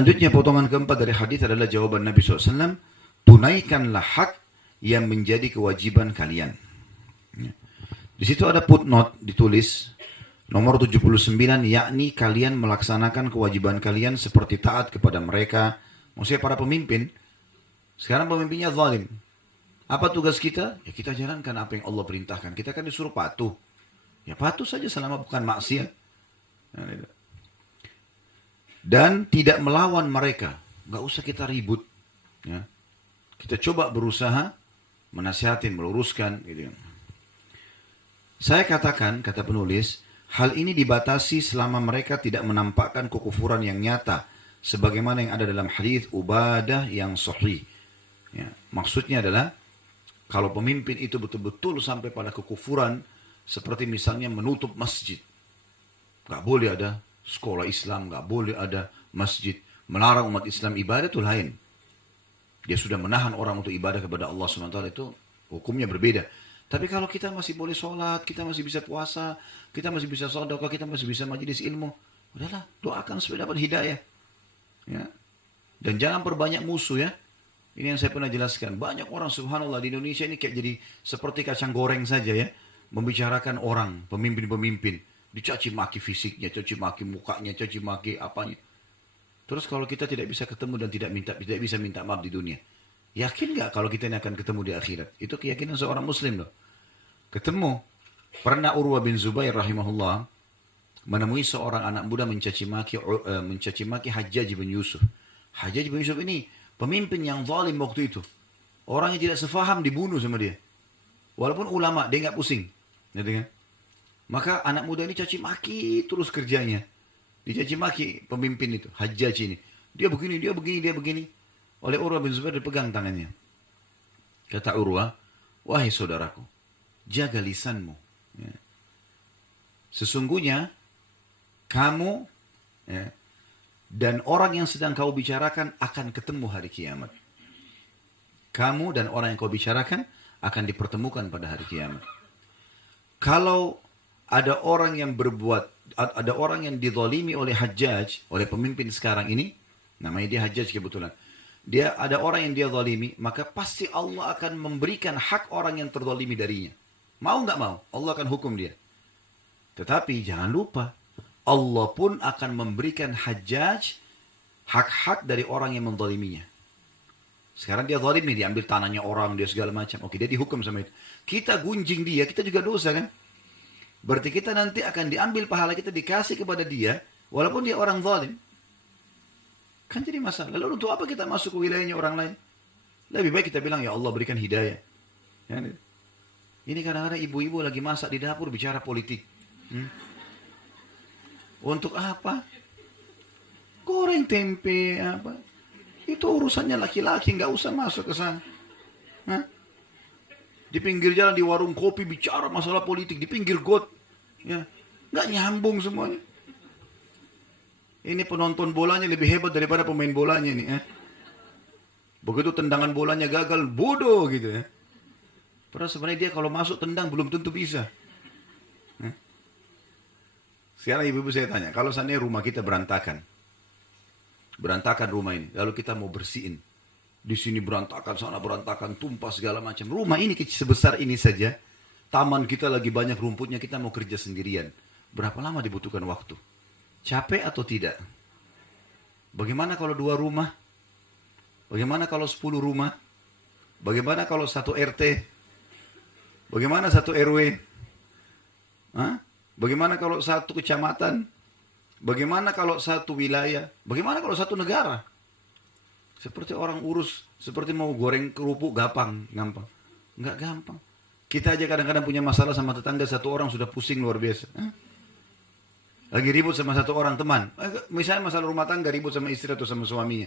Selanjutnya potongan keempat dari hadis adalah jawaban Nabi SAW, tunaikanlah hak yang menjadi kewajiban kalian. Di situ ada footnote ditulis nomor 79, yakni kalian melaksanakan kewajiban kalian seperti taat kepada mereka. Maksudnya para pemimpin. Sekarang pemimpinnya zalim. Apa tugas kita? Ya kita jalankan apa yang Allah perintahkan. Kita kan disuruh patuh. Ya patuh saja selama bukan maksiat. Dan tidak melawan mereka. Nggak usah kita ribut. Ya. Kita coba berusaha menasihatin, meluruskan. Gitu. Saya katakan, kata penulis, hal ini dibatasi selama mereka tidak menampakkan kekufuran yang nyata. Sebagaimana yang ada dalam hadis Ubadah yang sahih. Ya. Maksudnya adalah, kalau pemimpin itu betul-betul sampai pada kekufuran, seperti misalnya menutup masjid. Nggak boleh ada sekolah Islam, nggak boleh ada masjid. Melarang umat Islam ibadah itu lain. Dia sudah menahan orang untuk ibadah kepada Allah SWT, itu hukumnya berbeda. Tapi kalau kita masih boleh sholat, kita masih bisa puasa, kita masih bisa sedekah, kita masih bisa majelis ilmu, udahlah, doakan supaya dapat hidayah. Ya. Dan jangan perbanyak musuh ya. Ini yang saya pernah jelaskan. Banyak orang subhanallah di Indonesia ini kayak jadi seperti kacang goreng saja ya. Membicarakan orang, pemimpin-pemimpin. Dicaci maki fisiknya, caci maki mukanya, caci maki apanya. Terus kalau kita tidak bisa ketemu dan tidak bisa minta maaf di dunia. Yakin nggak kalau kita ini akan ketemu di akhirat? Itu keyakinan seorang muslim loh. Ketemu. Pernah Urwah bin Zubair rahimahullah menemui seorang anak muda mencaci maki Hajjaj bin Yusuf. Hajjaj bin Yusuf ini pemimpin yang zalim waktu itu. Orang yang tidak sefaham dibunuh sama dia. Walaupun ulama, dia nggak pusing. Gitu kan? Maka anak muda ini caci maki terus kerjanya. Dicaci maki pemimpin itu, Hajjaj ini. Dia begini, dia begini, dia begini. Oleh Urwah bin Zubair dipegang tangannya. Kata Urwah, wahai saudaraku, jaga lisanmu. Ya. Sesungguhnya kamu ya, dan orang yang sedang kau bicarakan akan ketemu hari kiamat. Kamu dan orang yang kau bicarakan akan dipertemukan pada hari kiamat. Kalau ada orang yang ada orang yang dizalimi oleh Hajjaj, oleh pemimpin sekarang ini, namanya dia Hajjaj kebetulan. Dia ada orang yang dia zalimi, maka pasti Allah akan memberikan hak orang yang terzalimi darinya. Mau nggak mau, Allah akan hukum dia. Tetapi jangan lupa, Allah pun akan memberikan Hajjaj hak-hak dari orang yang menzaliminya. Sekarang dia zalim nih, diambil tanahnya orang, dia segala macam. Oke, dia dihukum sama itu. Kita gunjing dia, kita juga dosa kan? Berarti kita nanti akan diambil pahala kita, dikasih kepada dia, walaupun dia orang zalim. Kan jadi masalah. Lalu untuk apa kita masuk ke wilayahnya orang lain? Lebih baik kita bilang, ya Allah berikan hidayah. Ya, ini kadang-kadang ibu-ibu lagi masak di dapur bicara politik. Untuk apa? Goreng tempe, apa? Itu urusannya laki-laki, nggak usah masuk ke sana. Hah? Di pinggir jalan, di warung kopi bicara masalah politik, di pinggir got. Ya, nggak nyambung semuanya. Ini penonton bolanya lebih hebat daripada pemain bolanya nih. Begitu tendangan bolanya gagal, bodoh gitu ya. Padahal sebenarnya dia kalau masuk tendang belum tentu bisa. Sekarang ibu-ibu saya tanya, kalau seandainya rumah kita berantakan rumah ini, lalu kita mau bersihin, di sini berantakan, sana berantakan, tumpah segala macam. Rumah ini sebesar ini saja, taman kita lagi banyak rumputnya, kita mau kerja sendirian. Berapa lama dibutuhkan waktu? Capek atau tidak? Bagaimana kalau 2 rumah? Bagaimana kalau 10 rumah? Bagaimana kalau 1 RT? Bagaimana 1 RW? Hah? Bagaimana kalau 1 kecamatan? Bagaimana kalau 1 wilayah? Bagaimana kalau 1 negara? Seperti orang urus, seperti mau goreng kerupuk gampang. Enggak gampang. Kita aja kadang-kadang punya masalah sama tetangga, 1 orang sudah pusing luar biasa. Lagi ribut sama 1 orang teman. Misalnya masalah rumah tangga, ribut sama istri atau sama suaminya.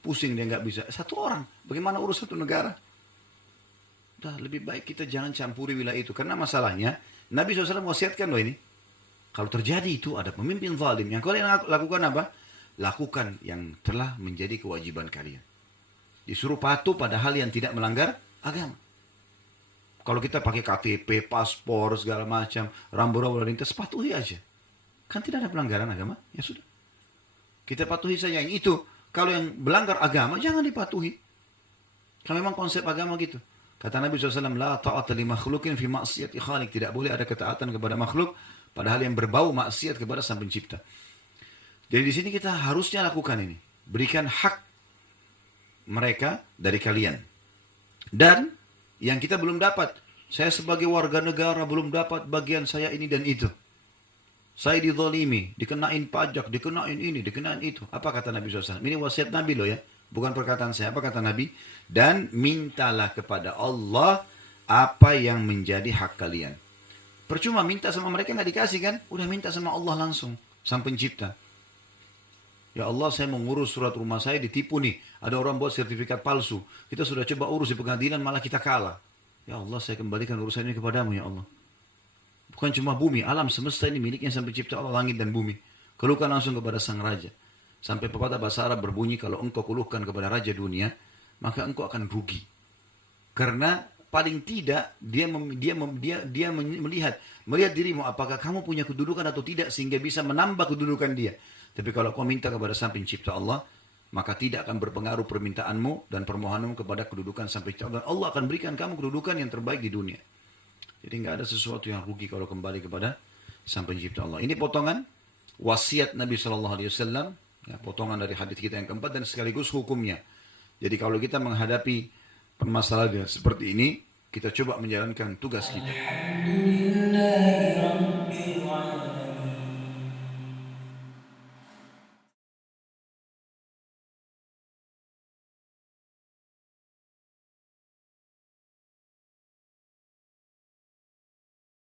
Pusing dia nggak bisa. 1 orang. Bagaimana urus 1 negara? Udah, lebih baik kita jangan campuri wilayah itu. Karena masalahnya, Nabi SAW wasiatkan loh ini. Kalau terjadi itu ada pemimpin zalim, yang kalian lakukan apa? Lakukan yang telah menjadi kewajiban kalian. Disuruh patuh pada hal yang tidak melanggar agama. Kalau kita pakai KTP, paspor, segala macam, rambu-rambu lalu lintas, patuhi aja. Kan tidak ada pelanggaran agama, ya sudah. Kita patuhi saja yang itu. Kalau yang melanggar agama, jangan dipatuhi. Kalau memang konsep agama gitu. Kata Nabi SAW, La ta'ata li makhlukin fi maksiati khalik. Tidak boleh ada ketaatan kepada makhluk, padahal yang berbau maksiat kepada Sang Pencipta. Jadi di sini kita harusnya lakukan ini. Berikan hak mereka dari kalian. Dan yang kita belum dapat. Saya sebagai warga negara belum dapat bagian saya ini dan itu. Saya dizalimi, dikenain pajak, dikenain ini, dikenain itu. Apa kata Nabi SAW? Ini wasiat Nabi loh ya. Bukan perkataan saya. Apa kata Nabi? Dan mintalah kepada Allah apa yang menjadi hak kalian. Percuma minta sama mereka nggak dikasih kan? Udah minta sama Allah langsung. Sang Pencipta. Ya Allah, saya mau ngurus surat rumah saya ditipu nih. Ada orang buat sertifikat palsu. Kita sudah coba urus di pengadilan malah kita kalah. Ya Allah, saya kembalikan urusan ini kepadamu ya Allah. Bukan cuma bumi, alam semesta ini miliknya Sang Pencipta Allah, langit dan bumi. Keluhkan langsung kepada Sang Raja. Sampai pepatah bahasa Arab berbunyi, kalau engkau keluhkan kepada Raja dunia, maka engkau akan rugi. Karena paling tidak dia melihat dirimu apakah kamu punya kedudukan atau tidak sehingga bisa menambah kedudukan dia. Tapi kalau kau minta kepada Sang Pencipta Allah, maka tidak akan berpengaruh permintaanmu dan permohonanmu kepada kedudukan Sang Pencipta Allah. Allah akan berikan kamu kedudukan yang terbaik di dunia. Jadi nggak ada sesuatu yang rugi kalau kembali kepada Sang Pencipta Allah. Ini potongan wasiat Nabi Shallallahu Alaihi Wasallam, ya, potongan dari hadis kita yang keempat dan sekaligus hukumnya. Jadi kalau kita menghadapi permasalahan seperti ini, kita coba menjalankan tugas kita.